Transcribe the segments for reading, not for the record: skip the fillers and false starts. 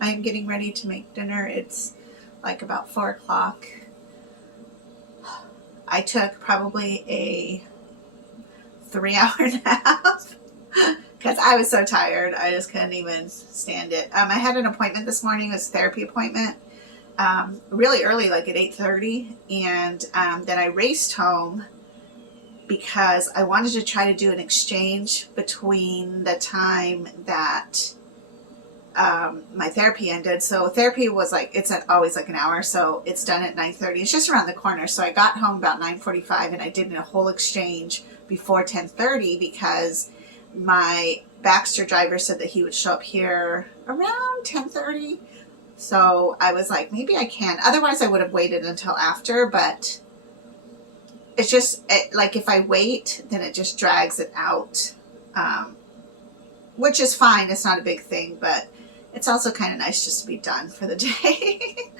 I'm getting ready to make dinner. It's like about 4 o'clock. I took probably a 3 hour nap because I was so tired. I just couldn't even stand it. I had an appointment this morning. It was a therapy appointment, really early, like at 8:30. And then I raced home because I wanted to try to do an exchange between the time that my therapy ended. So therapy was like, it's always like an hour. So it's done at 9:30. It's just around the corner. So I got home about 9:45 and I did a whole exchange before 10:30 because my Baxter driver said that he would show up here around 10:30. So I was like, maybe I can. Otherwise I would have waited until after, but it's just like if I wait, then it just drags it out, which is fine. It's not a big thing, but it's also kind of nice just to be done for the day.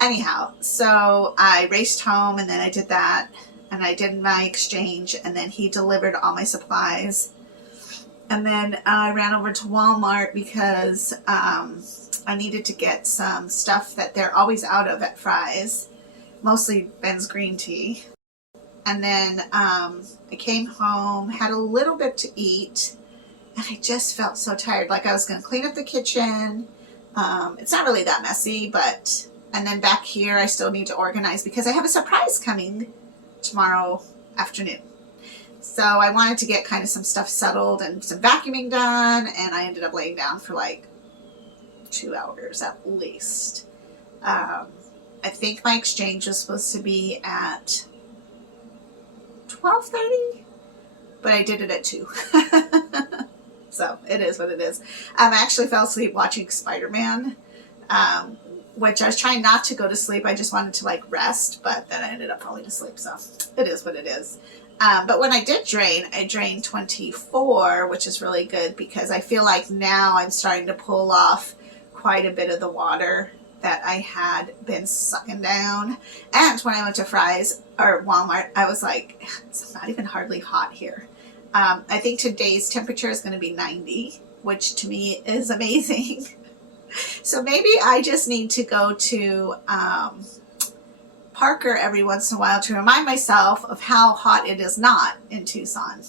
Anyhow, so I raced home and then I did that and I did my exchange and then he delivered all my supplies. And then I ran over to Walmart because I needed to get some stuff that they're always out of at Fry's, mostly Ben's green tea. And then I came home, had a little bit to eat, and I just felt so tired. Like I was going to clean up the kitchen. It's not really that messy, but, and then back here I still need to organize because I have a surprise coming tomorrow afternoon. So I wanted to get kind of some stuff settled and some vacuuming done, and I ended up laying down for like 2 hours at least. I think my exchange was supposed to be at 12:30, but I did it at 2. So it is what it is. I actually fell asleep watching Spider-Man, which I was trying not to go to sleep. I just wanted to like rest, but then I ended up falling asleep. So it is what it is. But when I did drain, I drained 24, which is really good because I feel like now I'm starting to pull off quite a bit of the water that I had been sucking down. And when I went to Fry's or Walmart, I was like, it's not even hardly hot here. I think today's temperature is going to be 90, which to me is amazing. So maybe I just need to go to Parker every once in a while to remind myself of how hot it is not in Tucson.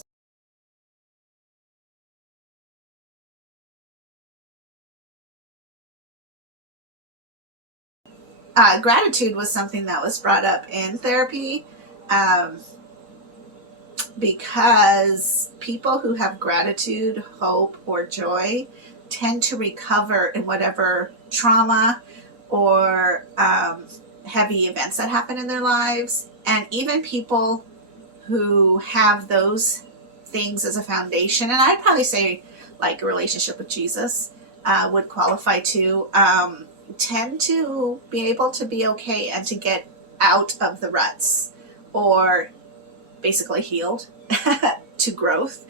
Gratitude was something that was brought up in therapy because people who have gratitude, hope, or joy tend to recover in whatever trauma or heavy events that happen in their lives. And even people who have those things as a foundation, and I'd probably say like a relationship with Jesus would qualify too, tend to be able to be okay and to get out of the ruts or basically healed to growth.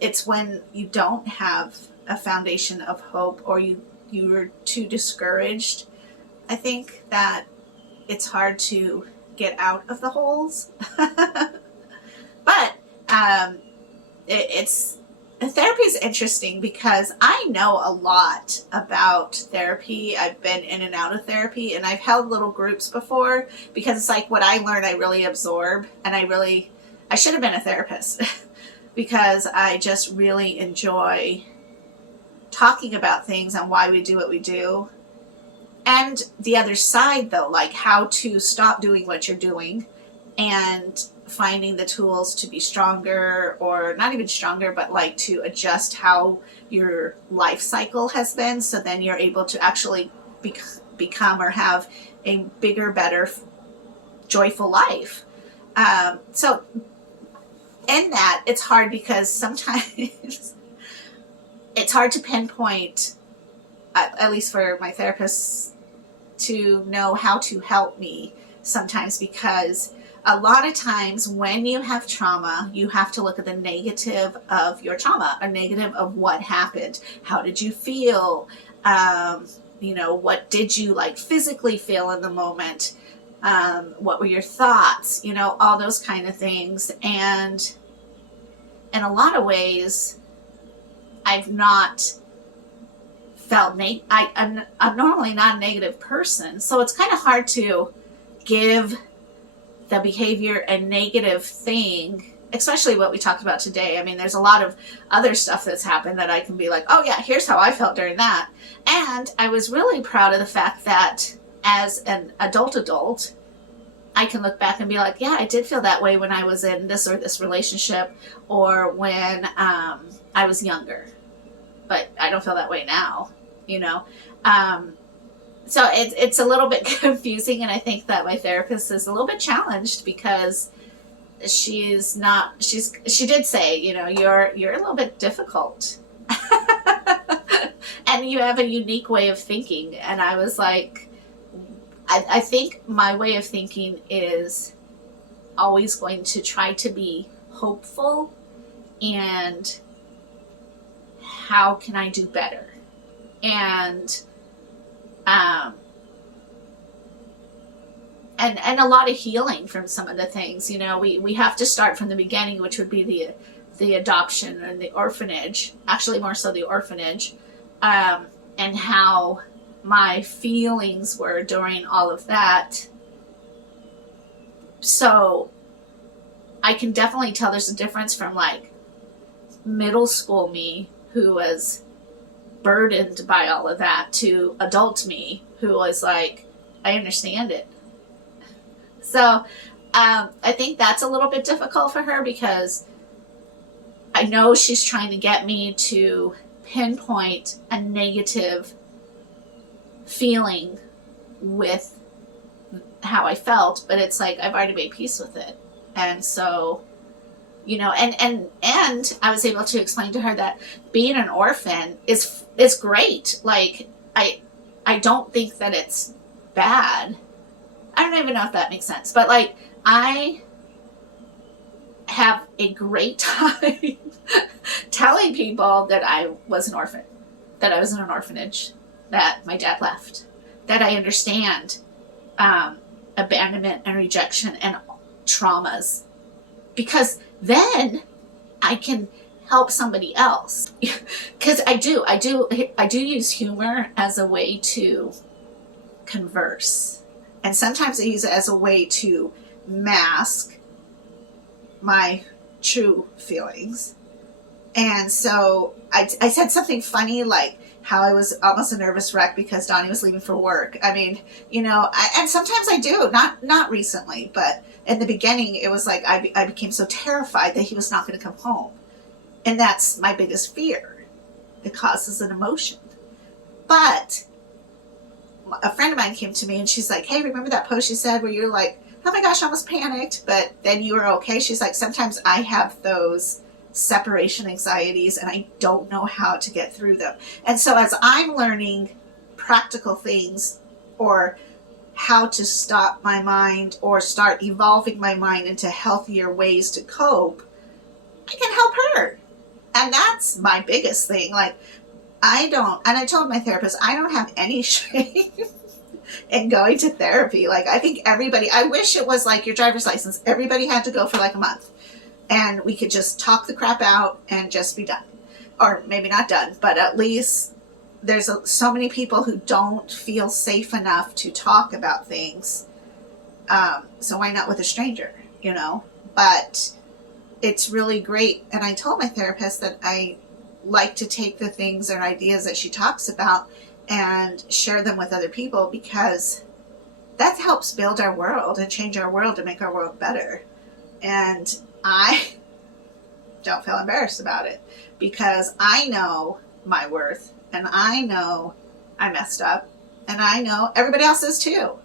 It's when you don't have a foundation of hope or you're too discouraged, I think, that it's hard to get out of the holes. But it's therapy is interesting because I know a lot about therapy. I've been in and out of therapy and I've held little groups before because it's like what I learn I really absorb, and I should have been a therapist because I just really enjoy talking about things and why we do what we do. And the other side though, like how to stop doing what you're doing and finding the tools to be stronger, or not even stronger, but like to adjust how your life cycle has been, so then you're able to actually become or have a bigger, better, joyful life. So in that, it's hard because sometimes it's hard to pinpoint, at least for my therapists, to know how to help me sometimes, because a lot of times when you have trauma, you have to look at the negative of your trauma, a negative of what happened. How did you feel? What did you like physically feel in the moment? What were your thoughts? All those kind of things. And in a lot of ways, I've not felt I'm normally not a negative person, so it's kind of hard to give the behavior a negative thing, especially what we talked about today. I mean, there's a lot of other stuff that's happened that I can be like, oh yeah, here's how I felt during that. And I was really proud of the fact that as an adult, I can look back and be like, yeah, I did feel that way when I was in this or this relationship, or when I was younger. But I don't feel that way now, you know. So it's a little bit confusing, and I think that my therapist is a little bit challenged because she did say, you know, you're a little bit difficult. And you have a unique way of thinking. And I was like, I think my way of thinking is always going to try to be hopeful and how can I do better? And a lot of healing from some of the things, you know, we have to start from the beginning, which would be the adoption and the orphanage, actually more so the orphanage, and how my feelings were during all of that. So I can definitely tell there's a difference from like middle school me, who was burdened by all of that, to adult me, who was like, I understand it. So I think that's a little bit difficult for her, because I know she's trying to get me to pinpoint a negative feeling with how I felt, but it's like I've already made peace with it. And so, you know, and I was able to explain to her that being an orphan is great. Like I don't think that it's bad. I don't even know if that makes sense, but like I have a great time telling people that I was an orphan, that I was in an orphanage, that my dad left, that I understand abandonment and rejection and traumas, because then I can help somebody else. Because I do use humor as a way to converse, and sometimes I use it as a way to mask my true feelings. And so I said something funny, like how I was almost a nervous wreck because Donnie was leaving for work. I mean, you know, and sometimes I do, not recently, but in the beginning it was like I became so terrified that he was not going to come home. And that's my biggest fear. It causes an emotion. But a friend of mine came to me and she's like, hey, remember that post you said where you're like, oh my gosh, I almost panicked, but then you were okay? She's like, sometimes I have those separation anxieties and I don't know how to get through them. And so as I'm learning practical things, or how to stop my mind or start evolving my mind into healthier ways to cope, I can help her. And that's my biggest thing. Like, I told my therapist, I don't have any shame in going to therapy. Like, I think I wish it was like your driver's license. Everybody had to go for like a month and we could just talk the crap out and just be done. Or maybe not done, but at least there's so many people who don't feel safe enough to talk about things. So why not with a stranger, you know? But it's really great. And I told my therapist that I like to take the things and ideas that she talks about and share them with other people, because that helps build our world and change our world and make our world better. And I don't feel embarrassed about it, because I know my worth and I know I messed up and I know everybody else is too.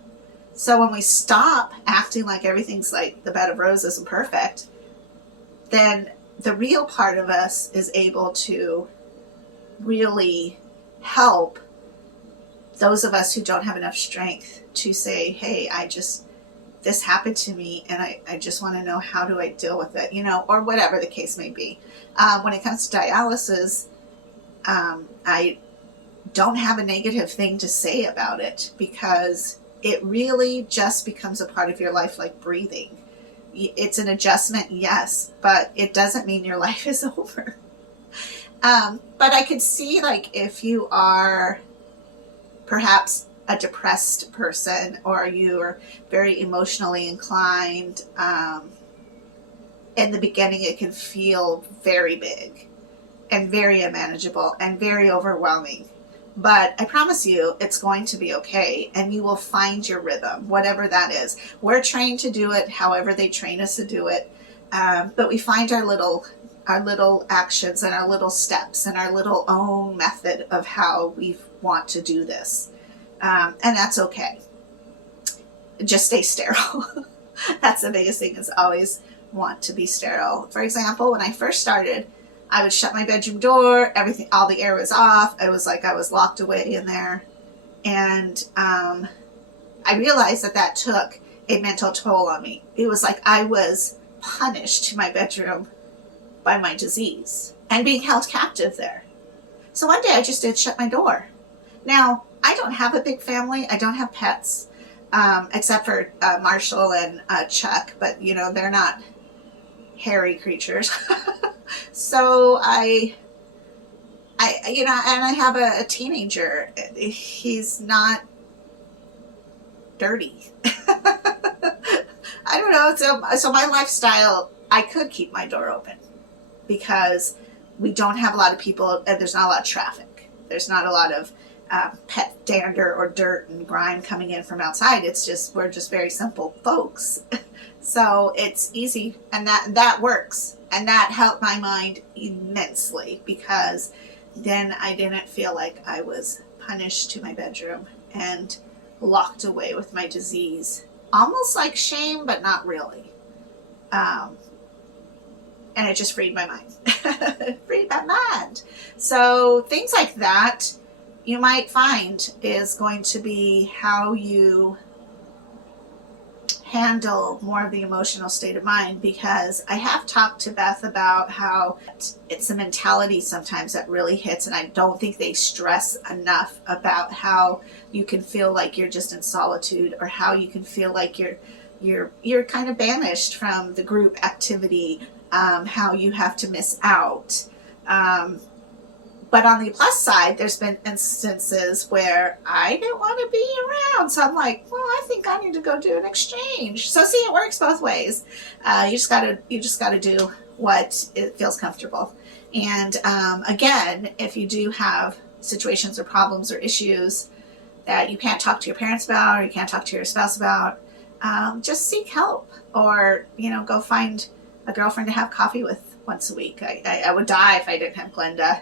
So when we stop acting like everything's like the bed of roses and perfect, then the real part of us is able to really help those of us who don't have enough strength to say, hey, this happened to me and I just want to know, how do I deal with it, you know, or whatever the case may be. When it comes to dialysis, I don't have a negative thing to say about it, because it really just becomes a part of your life, like breathing. It's an adjustment, yes, but it doesn't mean your life is over. But I could see, like, if you are perhaps a depressed person or you're very emotionally inclined, in the beginning it can feel very big and very unmanageable and very overwhelming. But I promise you, it's going to be okay, and you will find your rhythm, whatever that is. We're trained to do it however they train us to do it, but we find our little actions and our little steps and our little own method of how we want to do this, and that's okay. Just stay sterile. That's the biggest thing, is always want to be sterile. For example, when I first started, I would shut my bedroom door, everything, all the air was off. It was like I was locked away in there. And I realized that took a mental toll on me. It was like I was punished to my bedroom by my disease and being held captive there. So one day I just did shut my door. Now, I don't have a big family. I don't have pets, except for Marshall and Chuck, but they're not hairy creatures. So I and I have a teenager. He's not dirty. I don't know. So my lifestyle, I could keep my door open because we don't have a lot of people, and there's not a lot of traffic. There's not a lot of pet dander or dirt and grime coming in from outside. We're just very simple folks. So it's easy, and that works. And that helped my mind immensely, because then I didn't feel like I was punished to my bedroom and locked away with my disease. Almost like shame, but not really. And it just freed my mind. Freed my mind. So things like that, you might find, is going to be how you handle more of the emotional state of mind, because I have talked to Beth about how it's a mentality sometimes that really hits, and I don't think they stress enough about how you can feel like you're just in solitude, or how you can feel like you're kind of banished from the group activity, how you have to miss out. But on the plus side, there's been instances where I didn't want to be around. So I'm like, well, I think I need to go do an exchange. So see, it works both ways. You just gotta do what it feels comfortable. And again, if you do have situations or problems or issues that you can't talk to your parents about, or you can't talk to your spouse about, just seek help, or go find a girlfriend to have coffee with once a week. I would die if I didn't have Glenda.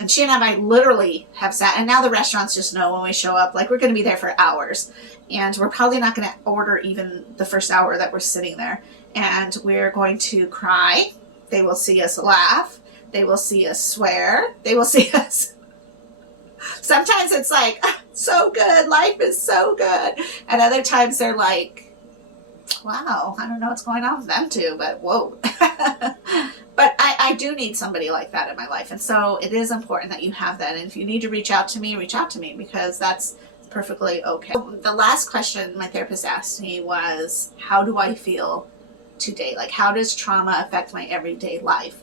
And she and I literally have sat, and now the restaurants just know when we show up, like, we're going to be there for hours, and we're probably not going to order even the first hour that we're sitting there, and we're going to cry. They will see us laugh. They will see us swear. They will see us. Sometimes it's like, so good. Life is so good. And other times they're like, wow, I don't know what's going on with them too, but whoa. But I do need somebody like that in my life. And so it is important that you have that. And if you need to reach out to me, because that's perfectly okay. The last question my therapist asked me was, how do I feel today? Like, how does trauma affect my everyday life?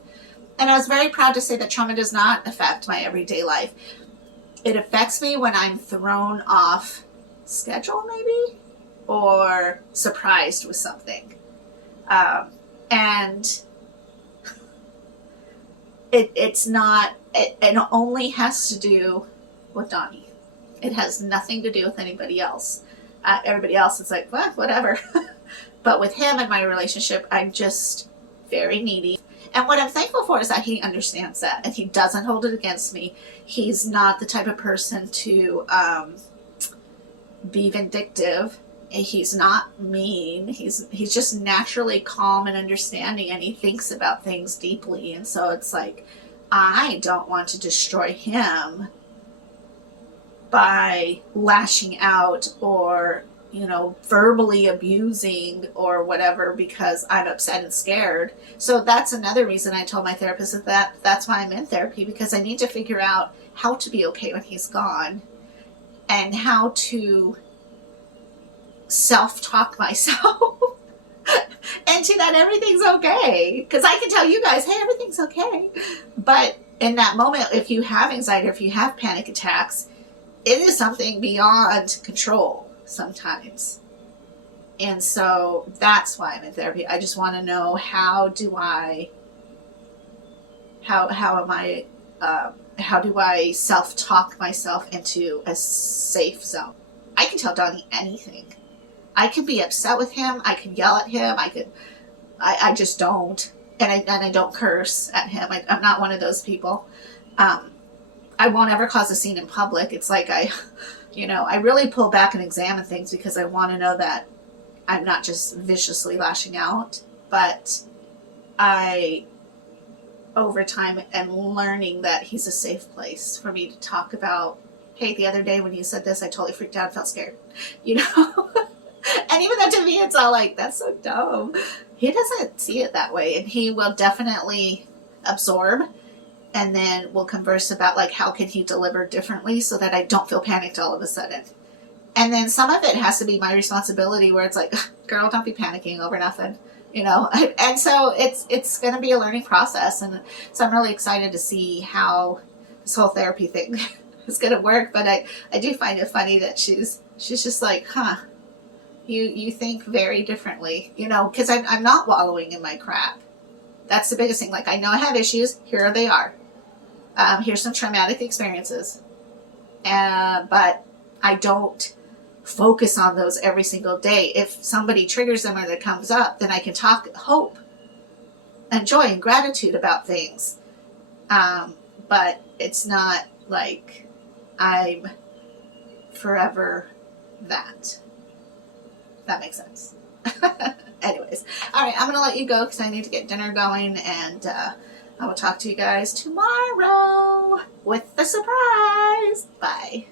And I was very proud to say that trauma does not affect my everyday life. It affects me when I'm thrown off schedule, maybe, or surprised with something. And it's not, it only has to do with Donnie. It has nothing to do with anybody else. Everybody else is like, well, whatever. But with him and my relationship, I'm just very needy. And what I'm thankful for is that he understands that, and he doesn't hold it against me. He's not the type of person to be vindictive. He's not mean. He's just naturally calm and understanding, and he thinks about things deeply. And so it's like, I don't want to destroy him by lashing out or, verbally abusing or whatever, because I'm upset and scared. So that's another reason I told my therapist that's why I'm in therapy, because I need to figure out how to be okay when he's gone, and how to self-talk myself into that everything's okay. Because I can tell you guys, hey, everything's okay. But in that moment, if you have anxiety or if you have panic attacks, it is something beyond control sometimes. And so that's why I'm in therapy. I just want to know, how do I self-talk myself into a safe zone? I can tell Donnie anything. I can be upset with him. I can yell at him. I just don't. And I don't curse at him. I'm not one of those people. I won't ever cause a scene in public. It's like I really pull back and examine things because I want to know that I'm not just viciously lashing out, but I, over time, am learning that he's a safe place for me to talk about, hey, the other day when you said this, I totally freaked out, felt scared, And even that, to me, it's all like, that's so dumb. He doesn't see it that way, and he will definitely absorb, and then we'll converse about, like, how can he deliver differently so that I don't feel panicked all of a sudden. And then some of it has to be my responsibility, where it's like, girl, don't be panicking over nothing, And so it's going to be a learning process, and so I'm really excited to see how this whole therapy thing is going to work. But I do find it funny that she's just like, you think very differently, because I'm not wallowing in my crap. That's the biggest thing. Like, I know I have issues. Here they are. Here's some traumatic experiences, but I don't focus on those every single day. If somebody triggers them or that comes up, then I can talk hope and joy and gratitude about things. But it's not like I'm forever that. If that makes sense. Anyways, all right, I'm going to let you go because I need to get dinner going, and I will talk to you guys tomorrow with the surprise. Bye.